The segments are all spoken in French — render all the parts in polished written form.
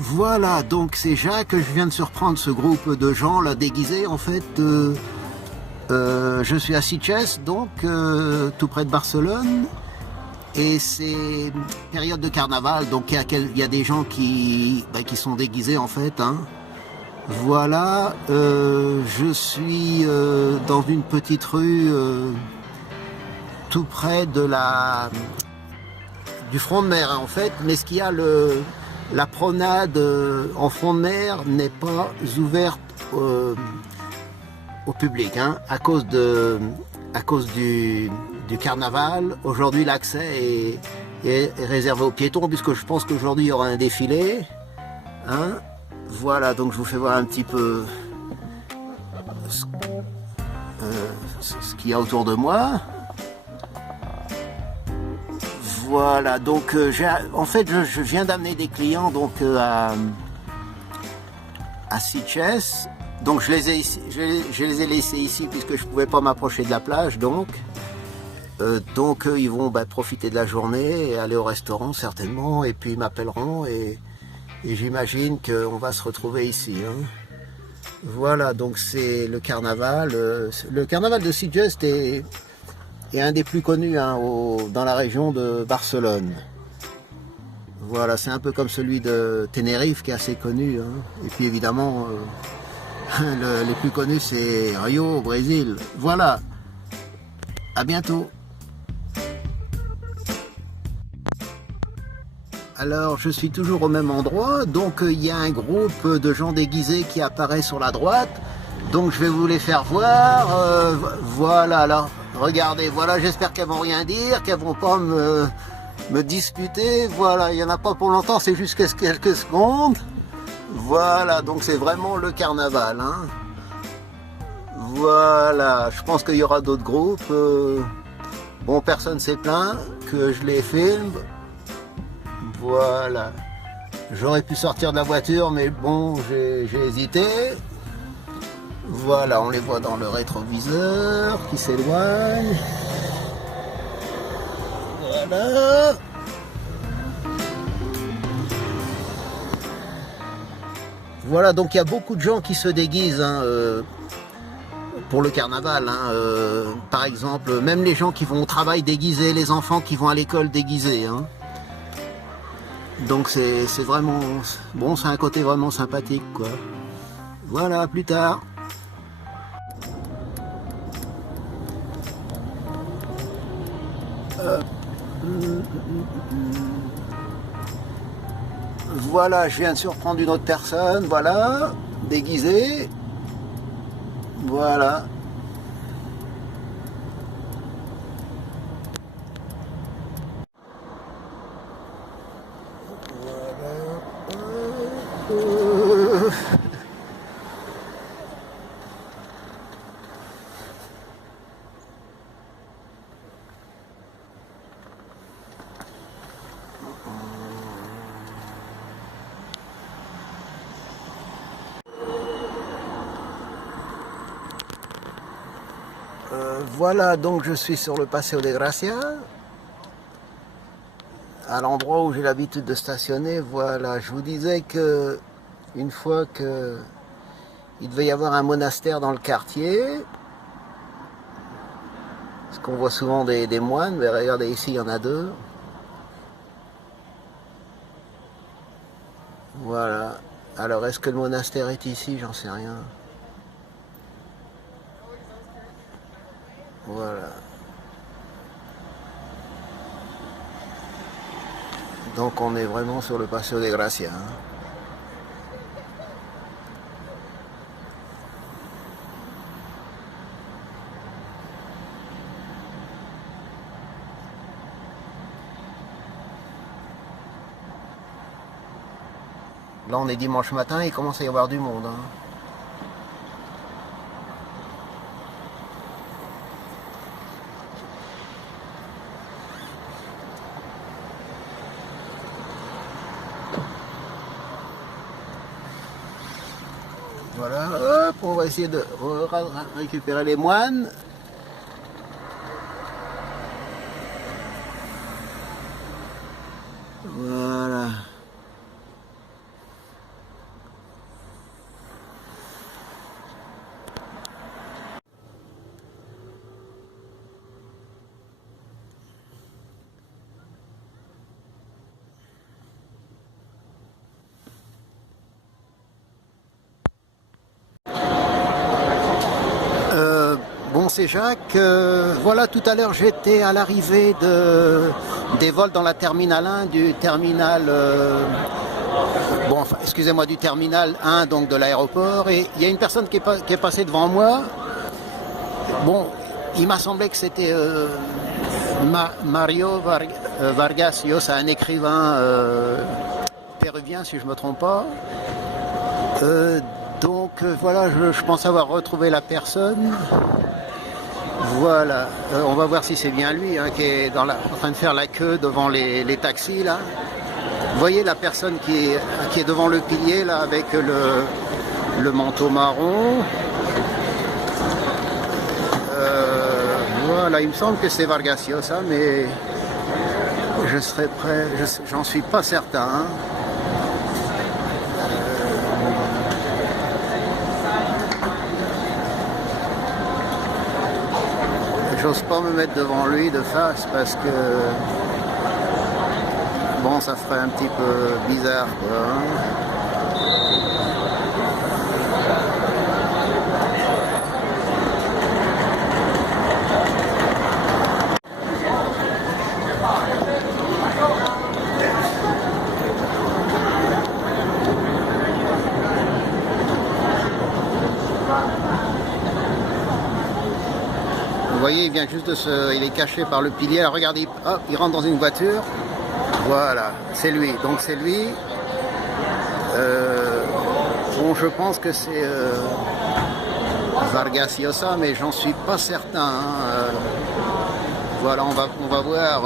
Voilà, donc c'est Jacques, je viens de surprendre ce groupe de gens là déguisés en fait. Je suis à Sitges, donc tout près de Barcelone, et c'est période de carnaval, donc il y a des gens qui sont déguisés en fait. Hein. Voilà, je suis dans une petite rue tout près du front de mer hein, en fait, mais ce qu'il y a la promenade en front de mer n'est pas ouverte au public hein, à cause du carnaval. Aujourd'hui l'accès est réservé aux piétons puisque je pense qu'aujourd'hui il y aura un défilé. Hein. Voilà, donc je vous fais voir un petit peu ce qu'il y a autour de moi. Voilà, donc en fait je viens d'amener des clients donc à Sitges. Donc je les ai laissés ici puisque je ne pouvais pas m'approcher de la plage. Donc eux, ils vont profiter de la journée et aller au restaurant certainement. Et puis ils m'appelleront et j'imagine qu'on va se retrouver ici. Hein. Voilà, donc c'est le carnaval. Le carnaval de Sitges est un des plus connus hein, dans la région de Barcelone. Voilà, c'est un peu comme celui de Tenerife qui est assez connu. Hein. Et puis évidemment, les plus connus c'est Rio au Brésil. Voilà, à bientôt. Alors je suis toujours au même endroit, donc il y a un groupe de gens déguisés qui apparaît sur la droite. Donc je vais vous les faire voir. Voilà, alors regardez, voilà, j'espère qu'elles vont rien dire, qu'elles vont pas me disputer. Voilà, il n'y en a pas pour longtemps, c'est juste quelques secondes. Voilà, donc c'est vraiment le carnaval. Hein. Voilà, je pense qu'il y aura d'autres groupes. Bon, personne s'est plaint que je les filme. Voilà. J'aurais pu sortir de la voiture, mais bon, j'ai hésité. Voilà, on les voit dans le rétroviseur qui s'éloigne. Voilà. Voilà, donc il y a beaucoup de gens qui se déguisent hein, pour le carnaval. Hein, par exemple, même les gens qui vont au travail déguisés, les enfants qui vont à l'école déguisés. Hein. Donc c'est vraiment... Bon, c'est un côté vraiment sympathique, quoi. Voilà, plus tard. Voilà, je viens de surprendre une autre personne, voilà, déguisée. Voilà. Voilà, donc je suis sur le Paseo de Gracia, à l'endroit où j'ai l'habitude de stationner. Voilà, je vous disais que une fois que il devait y avoir un monastère dans le quartier, parce qu'on voit souvent des moines, mais regardez ici, il y en a deux. Voilà. Alors, est-ce que le monastère est ici? J'en sais rien. Voilà. Donc on est vraiment sur le Paseo de Gracia. Hein. Là on est dimanche matin, il commence à y avoir du monde. Hein. Voilà, hop, on va essayer de récupérer les moines. Voilà. Bon, c'est Jacques. Voilà, tout à l'heure, j'étais à l'arrivée des vols dans la terminale 1 du terminal... bon, enfin, excusez-moi, du terminal 1 donc de l'aéroport. Et il y a une personne qui est passée devant moi. Bon, il m'a semblé que c'était Mario Vargas Llosa, un écrivain péruvien, si je ne me trompe pas. Donc voilà, je pense avoir retrouvé la personne. Voilà, on va voir si c'est bien lui hein, qui est en train de faire la queue devant les taxis là. Vous voyez la personne qui est devant le pilier là avec le manteau marron. Voilà, il me semble que c'est Vargas Llosa, mais je serai prêt, j'en suis pas certain. Hein. J'ose pas me mettre devant lui de face parce que bon, ça ferait un petit peu bizarre quoi. Vous voyez, il vient juste il est caché par le pilier. Alors regardez, hop, il rentre dans une voiture. Voilà, c'est lui. Donc c'est lui. Bon, je pense que c'est Vargas Llosa, mais j'en suis pas certain. Hein. Voilà, on va voir.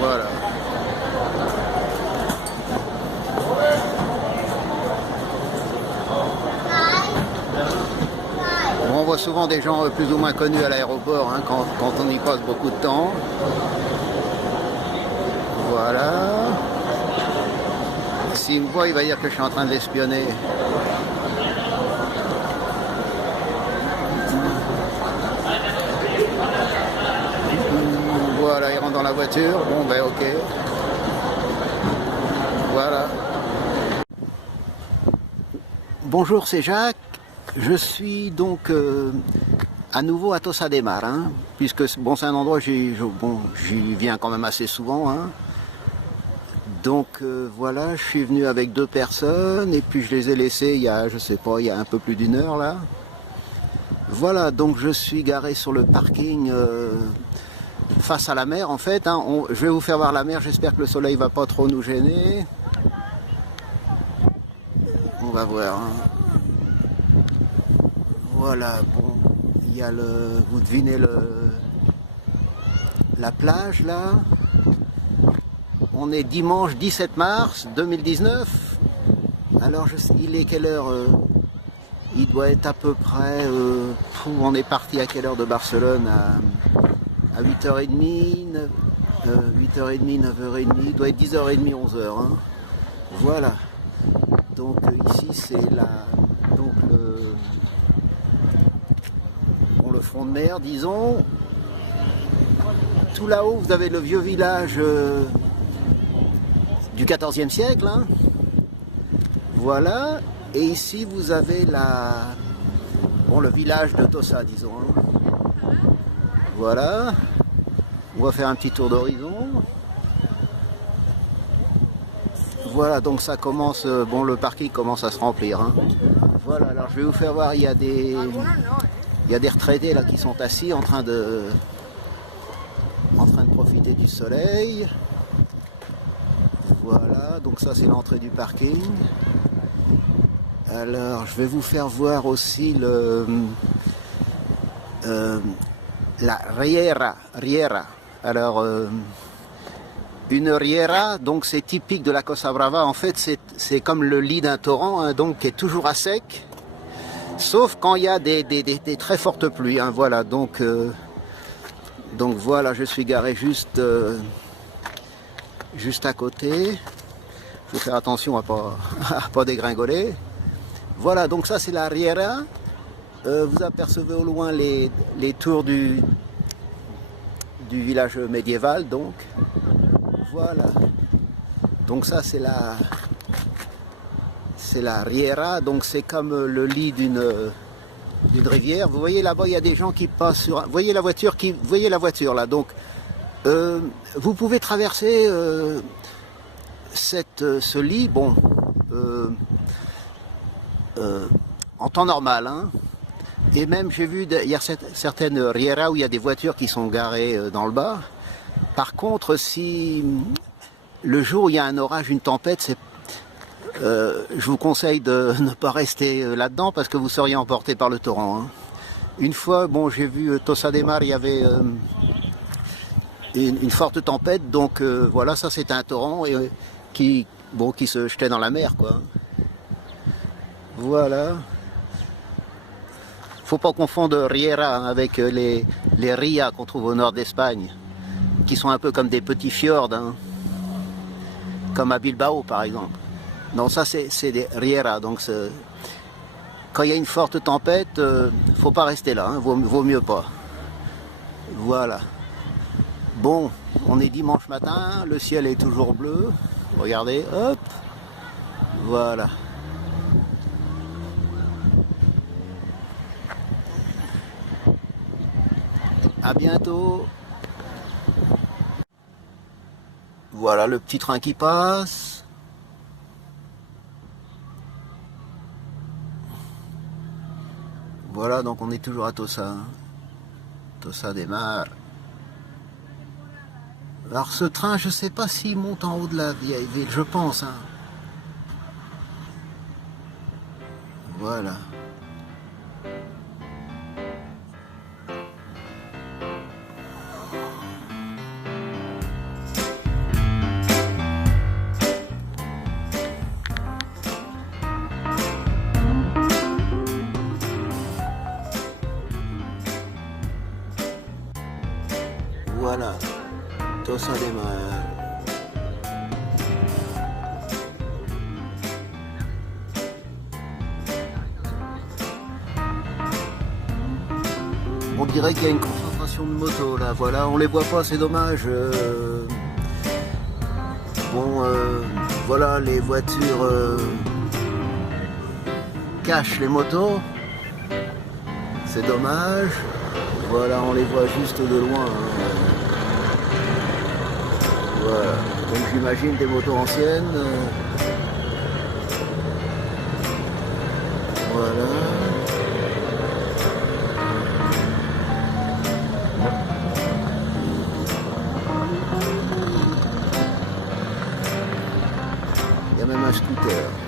Voilà. On voit souvent des gens plus ou moins connus à l'aéroport hein, quand on y passe beaucoup de temps. Voilà. S'il me voit, il va dire que je suis en train de l'espionner. Voilà, il rentre dans la voiture. Bon, ben ok. Voilà. Bonjour, c'est Jacques. Je suis donc à nouveau à Tossa de Mar, hein, puisque bon, c'est un endroit où j'y viens quand même assez souvent. Hein. Donc voilà, je suis venu avec 2 personnes et puis je les ai laissées il y a, je sais pas, il y a un peu plus d'1 heure là. Voilà, donc je suis garé sur le parking face à la mer en fait. Hein. Je vais vous faire voir la mer, j'espère que le soleil va pas trop nous gêner. On va voir. Hein. Voilà, bon, il y a vous devinez la plage là. On est dimanche 17 mars 2019. Alors il est quelle heure il doit être à peu près, on est parti à quelle heure de Barcelone à 8h30, 8h30, 9h30, il doit être 10h30, 11h. Hein. Voilà, donc ici c'est donc le front de mer, disons. Tout là-haut, vous avez le vieux village du XIVe siècle. Hein. Voilà. Et ici, vous avez le village de Tossa, disons. Hein. Voilà. On va faire un petit tour d'horizon. Voilà, donc ça commence, le parking commence à se remplir. Hein. Voilà, alors je vais vous faire voir, il y a des retraités là qui sont assis en train de profiter du soleil. Voilà, donc ça c'est l'entrée du parking. Alors je vais vous faire voir aussi la riera. Alors une riera, donc c'est typique de la Costa Brava. En fait c'est comme le lit d'un torrent, hein, donc qui est toujours à sec. Sauf quand il y a des très fortes pluies. Hein, voilà, donc voilà, je suis garé juste à côté. Il faut faire attention à pas dégringoler. Voilà, donc ça c'est la Riera. Vous apercevez au loin les tours du village médiéval, donc. Voilà. Donc ça c'est c'est la Riera, donc c'est comme le lit d'une rivière. Vous voyez là-bas, il y a des gens qui passent sur. Vous voyez la voiture là. Donc, vous pouvez traverser ce lit, bon, en temps normal, hein. Et même j'ai vu, il y a certaines Riera où il y a des voitures qui sont garées dans le bas. Par contre, si le jour où il y a un orage, une tempête, je vous conseille de ne pas rester là-dedans parce que vous seriez emporté par le torrent, hein. Une fois, bon, j'ai vu Tossa de Mar, il y avait une forte tempête, donc voilà, ça c'était un torrent qui se jetait dans la mer, quoi. Voilà. Faut pas confondre Riera avec les Ria qu'on trouve au nord d'Espagne, qui sont un peu comme des petits fjords, hein, comme à Bilbao par exemple. Non, ça c'est des Riera, donc quand il y a une forte tempête, faut pas rester là, hein, vaut mieux pas. Voilà. Bon, on est dimanche matin, le ciel est toujours bleu. Regardez, hop, voilà. À bientôt. Voilà le petit train qui passe. Voilà, donc on est toujours à Tossa. Tossa de Mar. Alors ce train, je sais pas s'il monte en haut de la vieille ville, je pense, hein. Voilà. Voilà, Tossa de Mar. On dirait qu'il y a une concentration de motos là, voilà, on les voit pas, c'est dommage. Bon, voilà, les voitures cachent les motos, c'est dommage. Voilà, on les voit juste de loin, hein. Voilà, donc j'imagine des motos anciennes. Voilà. Il y a même un scooter.